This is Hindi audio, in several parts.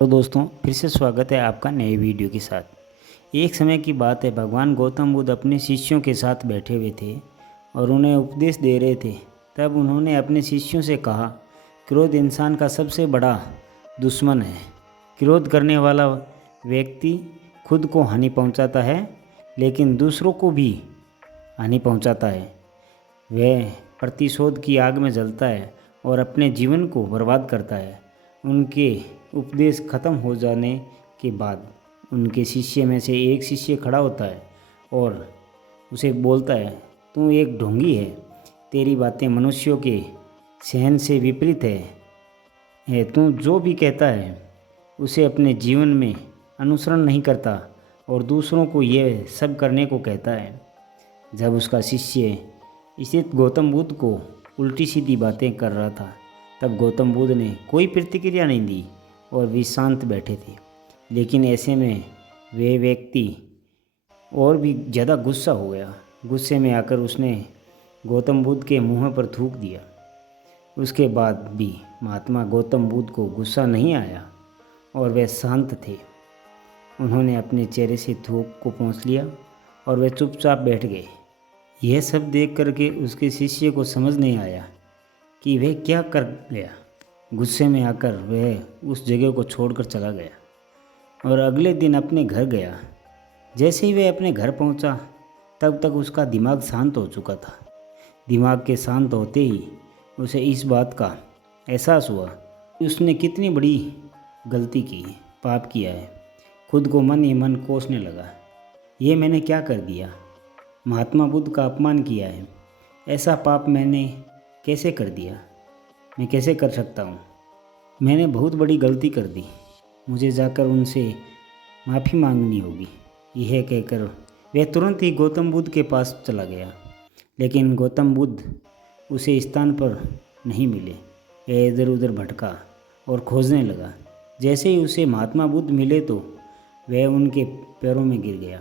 तो दोस्तों फिर से स्वागत है आपका नए वीडियो के साथ। एक समय की बात है, भगवान गौतम बुद्ध अपने शिष्यों के साथ बैठे हुए थे और उन्हें उपदेश दे रहे थे। तब उन्होंने अपने शिष्यों से कहा, क्रोध इंसान का सबसे बड़ा दुश्मन है। क्रोध करने वाला व्यक्ति खुद को हानि पहुंचाता है, लेकिन दूसरों को भी हानि पहुंचाता है। वह प्रतिशोध की आग में जलता है और अपने जीवन को बर्बाद करता है। उनके उपदेश खत्म हो जाने के बाद उनके शिष्य में से एक शिष्य खड़ा होता है और उसे बोलता है, तू एक ढोंगी है, तेरी बातें मनुष्यों के सहन से विपरीत है। तू जो भी कहता है उसे अपने जीवन में अनुसरण नहीं करता और दूसरों को यह सब करने को कहता है। जब उसका शिष्य इसे गौतम बुद्ध को उल्टी सीधी बातें कर रहा था, तब गौतम बुद्ध ने कोई प्रतिक्रिया नहीं दी और वे शांत बैठे थे। लेकिन ऐसे में वे व्यक्ति और भी ज़्यादा गुस्सा हो गया। गुस्से में आकर उसने गौतम बुद्ध के मुंह पर थूक दिया। उसके बाद भी महात्मा गौतम बुद्ध को गुस्सा नहीं आया और वे शांत थे। उन्होंने अपने चेहरे से थूक को पोंछ लिया और वे चुपचाप बैठ गए। यह सब देख करके उसके शिष्य को समझ नहीं आया कि वह क्या कर गया। गुस्से में आकर वह उस जगह को छोड़कर चला गया और अगले दिन अपने घर गया। जैसे ही वह अपने घर पहुंचा, तब तक उसका दिमाग शांत हो चुका था। दिमाग के शांत होते ही उसे इस बात का एहसास हुआ कि उसने कितनी बड़ी गलती की, पाप किया है। खुद को मन ही मन कोसने लगा, ये मैंने क्या कर दिया। महात्मा बुद्ध का अपमान किया है, ऐसा पाप मैंने कैसे कर दिया, मैं कैसे कर सकता हूँ। मैंने बहुत बड़ी गलती कर दी, मुझे जाकर उनसे माफ़ी मांगनी होगी। यह कहकर वह तुरंत ही गौतम बुद्ध के पास चला गया। लेकिन गौतम बुद्ध उसे स्थान पर नहीं मिले। वह इधर उधर भटका और खोजने लगा। जैसे ही उसे महात्मा बुद्ध मिले तो वह उनके पैरों में गिर गया।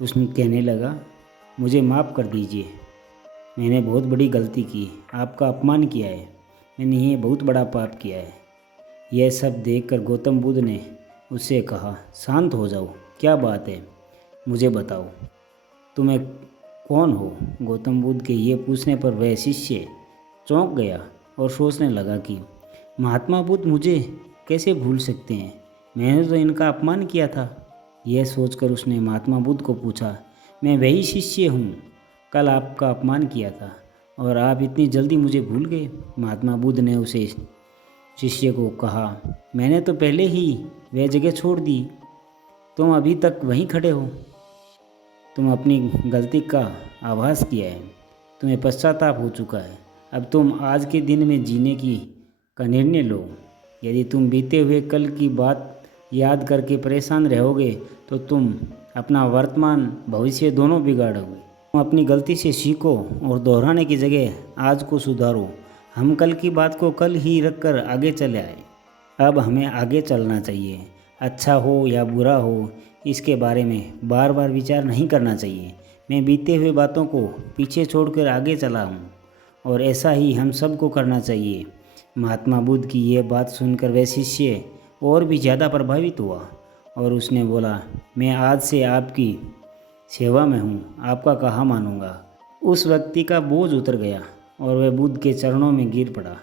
उसने कहने लगा, मुझे माफ़ कर दीजिए, मैंने बहुत बड़ी गलती की, आपका अपमान किया है, मैंने ये बहुत बड़ा पाप किया है। यह सब देखकर गौतम बुद्ध ने उससे कहा, शांत हो जाओ, क्या बात है, मुझे बताओ, तुम्हें कौन हो। गौतम बुद्ध के ये पूछने पर वह शिष्य चौंक गया और सोचने लगा कि महात्मा बुद्ध मुझे कैसे भूल सकते हैं, मैंने तो इनका अपमान किया था। यह सोचकर उसने महात्मा बुद्ध को पूछा, मैं वही शिष्य हूँ, कल आपका अपमान किया था और आप इतनी जल्दी मुझे भूल गए। महात्मा बुद्ध ने उसे शिष्य को कहा, मैंने तो पहले ही वह जगह छोड़ दी, तुम अभी तक वहीं खड़े हो। तुम अपनी गलती का आभास किया है, तुम्हें पश्चाताप हो चुका है। अब तुम आज के दिन में जीने का निर्णय लो। यदि तुम बीते हुए कल की बात याद करके परेशान रहोगे तो तुम अपना वर्तमान भविष्य दोनों बिगाड़ोगे। तुम अपनी गलती से सीखो और दोहराने की जगह आज को सुधारो। हम कल की बात को कल ही रखकर आगे चले आए। अब हमें आगे चलना चाहिए। अच्छा हो या बुरा हो, इसके बारे में बार बार विचार नहीं करना चाहिए। मैं बीते हुए बातों को पीछे छोड़कर आगे चला हूँ और ऐसा ही हम सबको करना चाहिए। महात्मा बुद्ध की यह बात सुनकर वह शिष्य और भी ज़्यादा प्रभावित हुआ और उसने बोला, मैं आज से आपकी सेवा में हूँ, आपका कहा मानूंगा। उस व्यक्ति का बोझ उतर गया और वह बुद्ध के चरणों में गिर पड़ा।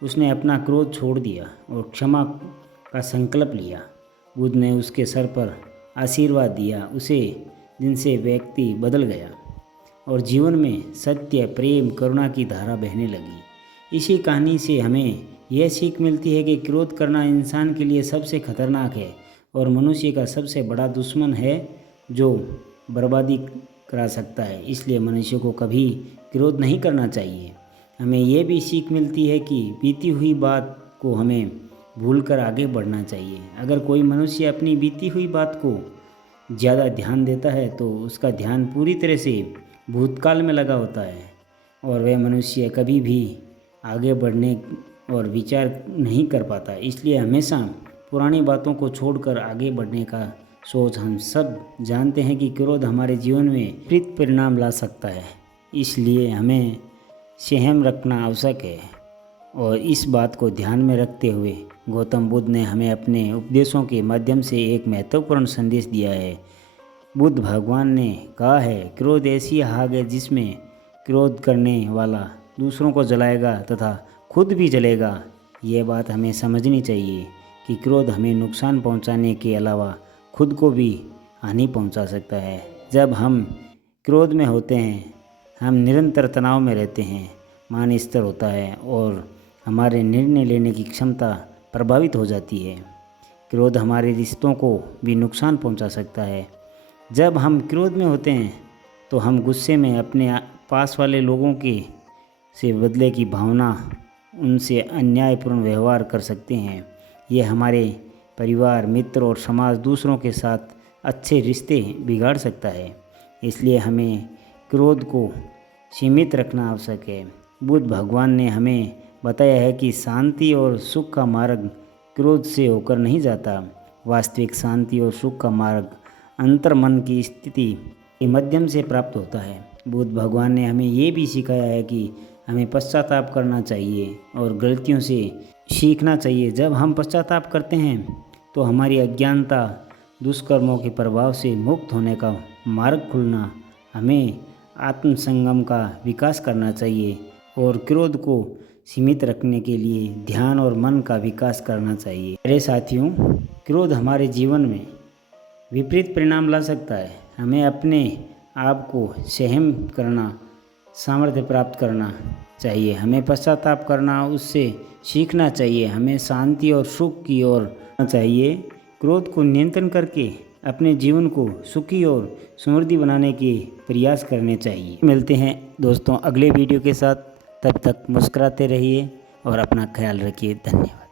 उसने अपना क्रोध छोड़ दिया और क्षमा का संकल्प लिया। बुद्ध ने उसके सर पर आशीर्वाद दिया। उसे दिन से व्यक्ति बदल गया और जीवन में सत्य, प्रेम, करुणा की धारा बहने लगी। इसी कहानी से हमें यह सीख मिलती है कि क्रोध करना इंसान के लिए सबसे खतरनाक है और मनुष्य का सबसे बड़ा दुश्मन है, जो बर्बादी करा सकता है। इसलिए मनुष्य को कभी क्रोध नहीं करना चाहिए। हमें यह भी सीख मिलती है कि बीती हुई बात को हमें भूलकर आगे बढ़ना चाहिए। अगर कोई मनुष्य अपनी बीती हुई बात को ज़्यादा ध्यान देता है तो उसका ध्यान पूरी तरह से भूतकाल में लगा होता है और वह मनुष्य कभी भी आगे बढ़ने और विचार नहीं कर पाता। इसलिए हमेशा पुरानी बातों को छोड़कर आगे बढ़ने का सोच। हम सब जानते हैं कि क्रोध हमारे जीवन में विपरीत परिणाम ला सकता है, इसलिए हमें संयम रखना आवश्यक है और इस बात को ध्यान में रखते हुए गौतम बुद्ध ने हमें अपने उपदेशों के माध्यम से एक महत्वपूर्ण संदेश दिया है। बुद्ध भगवान ने कहा है, क्रोध ऐसी आग है जिसमें क्रोध करने वाला दूसरों को जलाएगा तथा खुद भी जलेगा। ये बात हमें समझनी चाहिए कि क्रोध हमें नुकसान पहुंचाने के अलावा खुद को भी हानि पहुंचा सकता है। जब हम क्रोध में होते हैं, हम निरंतर तनाव में रहते हैं, मान स्तर होता है और हमारे निर्णय लेने की क्षमता प्रभावित हो जाती है। क्रोध हमारे रिश्तों को भी नुकसान पहुंचा सकता है। जब हम क्रोध में होते हैं तो हम गुस्से में अपने पास वाले लोगों के से बदले की भावना, उनसे अन्यायपूर्ण व्यवहार कर सकते हैं। ये हमारे परिवार, मित्र और समाज दूसरों के साथ अच्छे रिश्ते बिगाड़ सकता है। इसलिए हमें क्रोध को सीमित रखना आवश्यक है। बुद्ध भगवान ने हमें बताया है कि शांति और सुख का मार्ग क्रोध से होकर नहीं जाता। वास्तविक शांति और सुख का मार्ग अंतर्मन की स्थिति के माध्यम से प्राप्त होता है। बुद्ध भगवान ने हमें ये भी सिखाया है कि हमें पश्चाताप करना चाहिए और गलतियों से सीखना चाहिए। जब हम पश्चाताप करते हैं तो हमारी अज्ञानता, दुष्कर्मों के प्रभाव से मुक्त होने का मार्ग खुलना, हमें आत्मसंगम का विकास करना चाहिए और क्रोध को सीमित रखने के लिए ध्यान और मन का विकास करना चाहिए। मेरे साथियों, क्रोध हमारे जीवन में विपरीत परिणाम ला सकता है। हमें अपने आप को सहन करना, सामर्थ्य प्राप्त करना चाहिए। हमें पश्चाताप करना, उससे सीखना चाहिए। हमें शांति और सुख की ओर चाहिए। क्रोध को नियंत्रण करके अपने जीवन को सुखी और समृद्धि बनाने के प्रयास करने चाहिए। मिलते हैं दोस्तों अगले वीडियो के साथ। तब तक मुस्कुराते रहिए और अपना ख्याल रखिए। धन्यवाद।